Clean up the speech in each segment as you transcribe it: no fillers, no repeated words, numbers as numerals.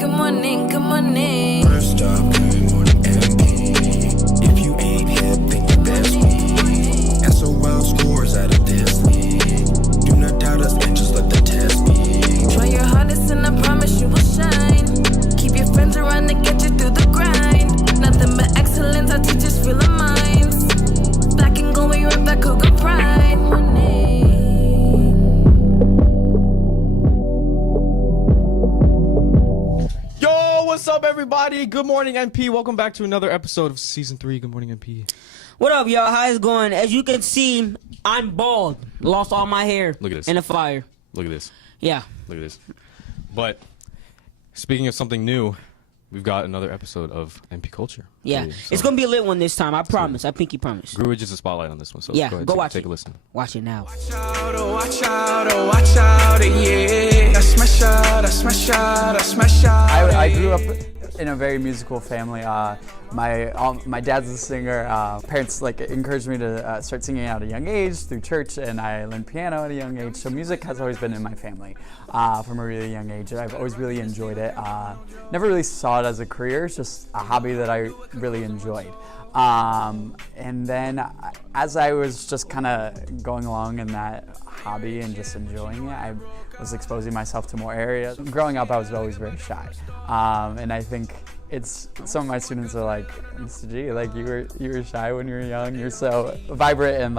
Good morning, good morning. First up, good morning, MP. If you ain't hip, then you best be. SOL scores out of this league. Do not doubt us and just let the test be. Try your hardest and I promise you will shine. Keep your friends around to get you through the grind. Nothing but excellence, our teachers feel our minds. Black and gold, we rep that Cougar pride. Yo, what's up, everybody? Good morning, MP. Welcome back to another episode of Season 3. Good morning, MP. What up, y'all? How's it going? As you can see, I'm bald. Lost all my hair. Look at this. In a fire. Look at this. Yeah. Look at this. But speaking of something new, we've got another episode of MP Culture. Yeah. So It's going to be a lit one this time. I promise. I pinky promise. Grew just a spotlight on this one. So Yeah, go ahead, go watch take it. a listen. Watch it now. Watch out, oh, watch out, oh, watch out, yeah. I smash out, I smash out, I smash out. I grew up in a very musical family. My dad's a singer. Parents encouraged me to start singing at a young age through church, and I learned piano at a young age. So music has always been in my family from a really young age, and I've always really enjoyed it. Never really saw it as a career. It's just a hobby that I really enjoyed. And then as I was just kind of going along in that hobby and just enjoying it, I was exposing myself to more areas. Growing up, I was always very shy. And I think some of my students are like, Mr. G, like you were shy when you were young. You're so vibrant and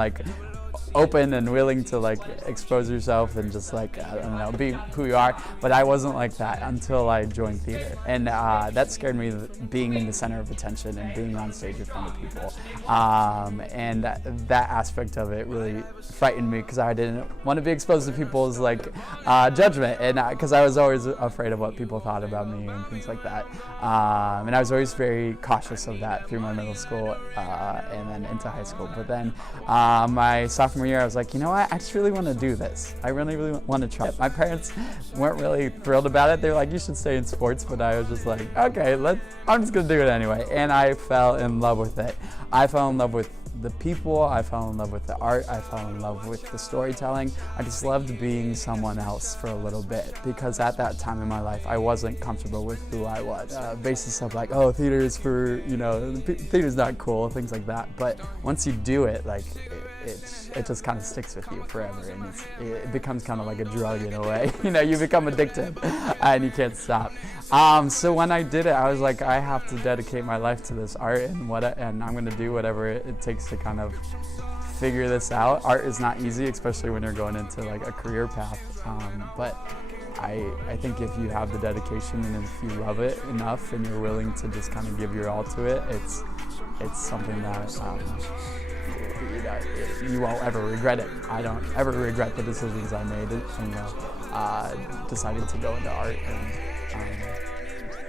open and willing to expose yourself and just I don't know, be who you are. But I wasn't like that until I joined theater, and that scared me, being the center of attention and being on stage in front of people. And that aspect of it really frightened me, because I didn't want to be exposed to people's judgment, and because I was always afraid of what people thought about me and things like that. And I was always very cautious of that through my middle school and then into high school. But then my sophomore year, I was like, you know what? I just really want to do this. I really, really want to try it. My parents weren't really thrilled about it. They were like, you should stay in sports. But I was just like, okay, I'm just going to do it anyway. And I fell in love with it. I fell in love with the people, I fell in love with the art, I fell in love with the storytelling. I just loved being someone else for a little bit, because at that time in my life, I wasn't comfortable with who I was. Basis of oh, theater is for, theater's not cool, things like that. But once you do it, it just kind of sticks with you forever, and it becomes kind of like a drug in a way. You become addicted and you can't stop. So when I did it, I was like, I have to dedicate my life to this art, and I'm going to do whatever it takes to kind of figure this out. Art is not easy, especially when you're going into a career path. But I think if you have the dedication and if you love it enough and you're willing to just kind of give your all to it, it's something that you won't ever regret it. I don't ever regret the decisions I made, deciding to go into art and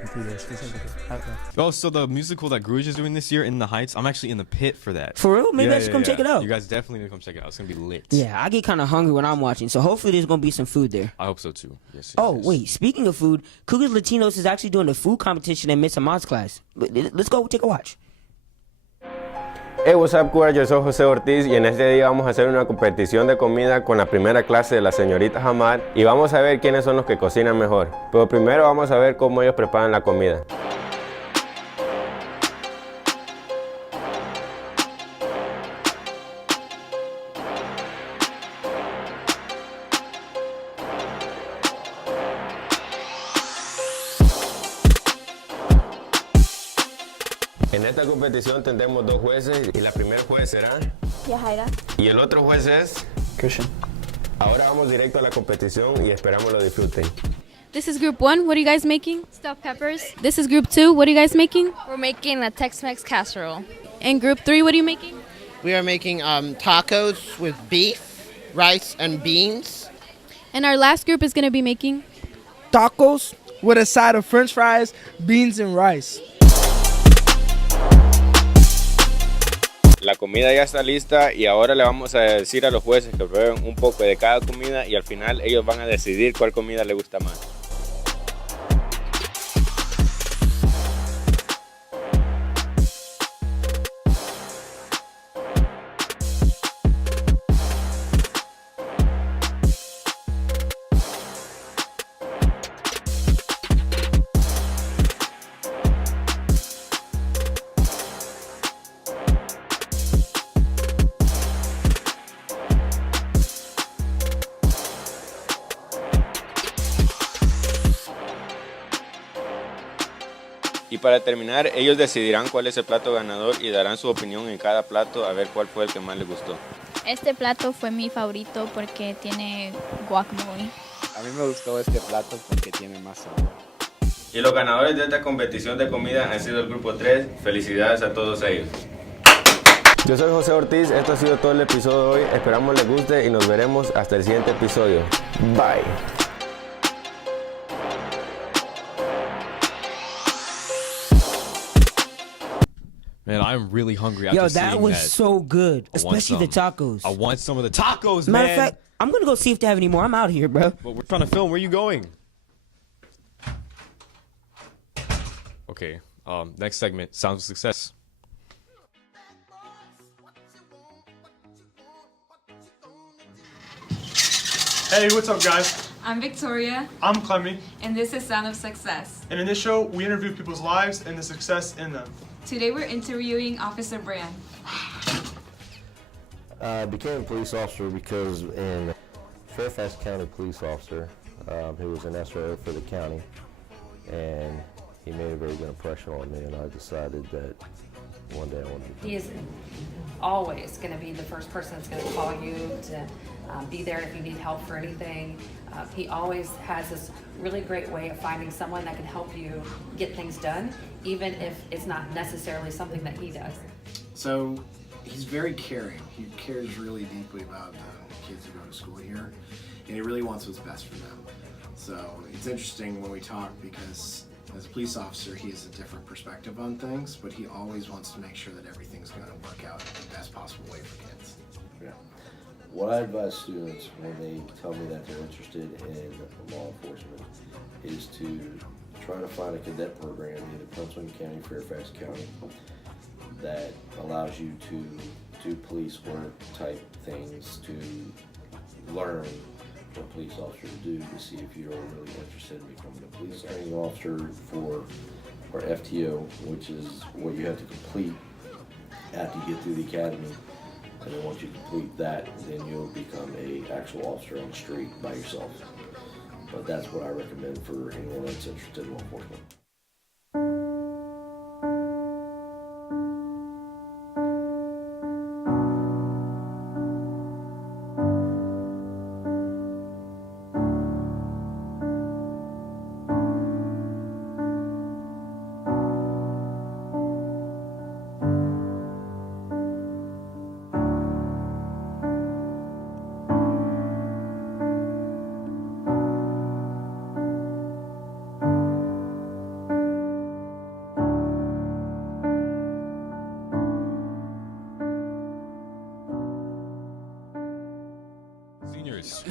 theater specifically. Okay. Oh, so the musical that Gruge is doing this year, In the Heights, I'm actually in the pit for that. For real? Maybe I should come check it out. You guys definitely need to come check it out. It's going to be lit. Yeah, I get kind of hungry when I'm watching, so hopefully there's going to be some food there. I hope so, too. Yes. Wait, speaking of food, Cougars Latinos is actually doing a food competition in Miss Ahmad's class. Let's go take a watch. Hey, what's up, Cougars? Yo soy José Ortiz y en este día vamos a hacer una competición de comida con la primera clase de la señorita Hamad y vamos a ver quiénes son los que cocinan mejor. Pero primero vamos a ver cómo ellos preparan la comida. En esta competición tendremos dos jueces y la primera juez será Yajaira. y el otro juez es Christian. Ahora vamos directo a la competición y esperamos lo disfruten. This is group 1. What are you guys making? Stuffed peppers. This is group 2. What are you guys making? We're making a Tex-Mex casserole. And group 3, what are you making? We are making tacos with beef, rice, and beans. And our last group is going to be making tacos with a side of french fries, beans, and rice. La comida ya está lista y ahora le vamos a decir a los jueces que prueben un poco de cada comida y al final ellos van a decidir cuál comida les gusta más. Y para terminar, ellos decidirán cuál es el plato ganador y darán su opinión en cada plato a ver cuál fue el que más les gustó. Este plato fue mi favorito porque tiene guacamole. A mí me gustó este plato porque tiene más sabor. Y los ganadores de esta competición de comida han sido el grupo 3. Felicidades a todos ellos. Yo soy José Ortiz, esto ha sido todo el episodio de hoy. Esperamos les guste y nos veremos hasta el siguiente episodio. Bye. Man, I'm really hungry after Yo, seeing that was so good, especially the tacos. I want some of the tacos, Matter man. of fact, I'm gonna go see if they have any more. I'm out here, bro. But we're trying to film. Where you going? Okay. Next segment. Sounds of success. Hey, what's up, guys? I'm Victoria. I'm Clemmy. And this is Sound of Success. And in this show, we interview people's lives and the success in them. Today we're interviewing Officer Brand. I became a police officer because in Fairfax County police officer who was an SRO for the county, and he made a very good impression on me, and I decided that one day I wanted to. He is always going to be the first person that's going to call you to be there if you need help for anything. He always has this really great way of finding someone that can help you get things done, even if it's not necessarily something that he does. So he's very caring. He cares really deeply about the kids who go to school here, and he really wants what's best for them. So it's interesting when we talk because as a police officer, he has a different perspective on things, but he always wants to make sure that everything's going to work out in the best possible way for kids. Yeah. What I advise students when they tell me that they're interested in law enforcement is to try to find a cadet program in either Princeton County, Fairfax County, that allows you to do police work type things, to learn what police officers do, to see if you're really interested in becoming a police training officer for our FTO, which is what you have to complete after you get through the academy. And then once you complete that, then you'll become a actual officer on the street by yourself. But that's what I recommend for anyone that's interested in law enforcement. Seniors,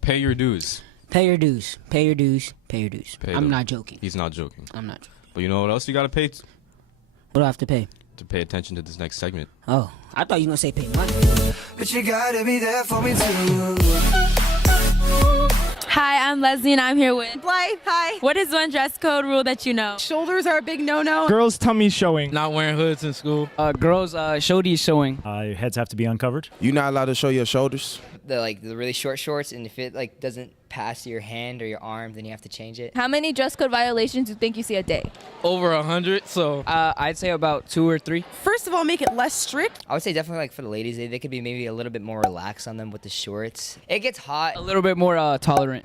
pay your dues. Pay your dues. Pay your dues. Pay your dues. Pay I'm them. not joking. He's not joking. I'm not joking. But you know what else you gotta pay? What do I have to pay? To pay attention to this next segment. Oh, I thought you were gonna say pay money. But you gotta be there for me too. Hi, I'm Leslie and I'm here with Blythe. Hi. What is one dress code rule that you know? Shoulders are a big no-no. Girls' tummies showing. Not wearing hoods in school. Girls' shoulders showing. Heads have to be uncovered. You're not allowed to show your shoulders. The really short shorts, and if it doesn't pass your hand or your arm, then you have to change it. How many dress code violations do you think you see a day? Over 100, so I'd say about 2 or 3. First of all, make it less strict. I would say definitely for the ladies, they could be maybe a little bit more relaxed on them with the shorts. It gets hot. A little bit more tolerant.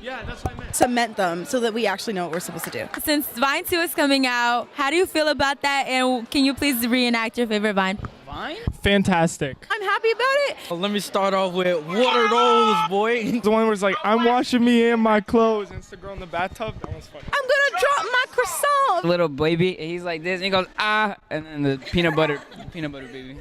Yeah, that's what I meant. Cement them so that we actually know what we're supposed to do. Since Vine 2 is coming out, how do you feel about that? And can you please reenact your favorite Vine? Vine? Fantastic. I'm happy about it. Well, let me start off with, what are those, boy? The one where it's like, I'm washing me in my clothes, and it's the girl in the bathtub. That was funny. I'm gonna drop my croissant. Little baby, he's like this, and he goes, ah, and then the peanut butter baby.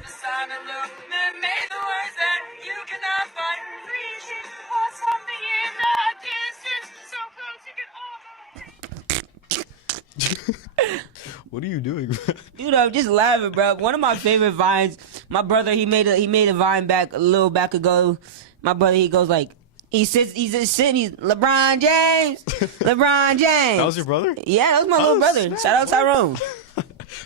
What are you doing? Dude, I'm just laughing, bro. One of my favorite vines. My brother, he made a vine a little back ago. My brother, he goes like, he's just sitting. He's LeBron James. LeBron James. That was your brother? Yeah, that was my little brother. Snap. Shout out Tyrone.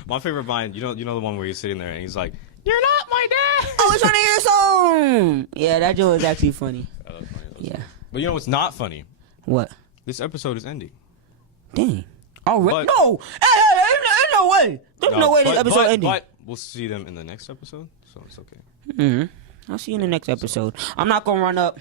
My favorite Vine, you know the one where he's sitting there and he's like, You're not my dad. Oh, we're trying to hear a song. Yeah, that joke was actually funny. Oh, that's funny. Yeah. But you know what's not funny? What? This episode is ending. Dang. Oh, But- no. Hey, no way. There's no way this episode ending. But we'll see them in the next episode, so it's okay. I'll see you in the next episode. I'm not gonna run up.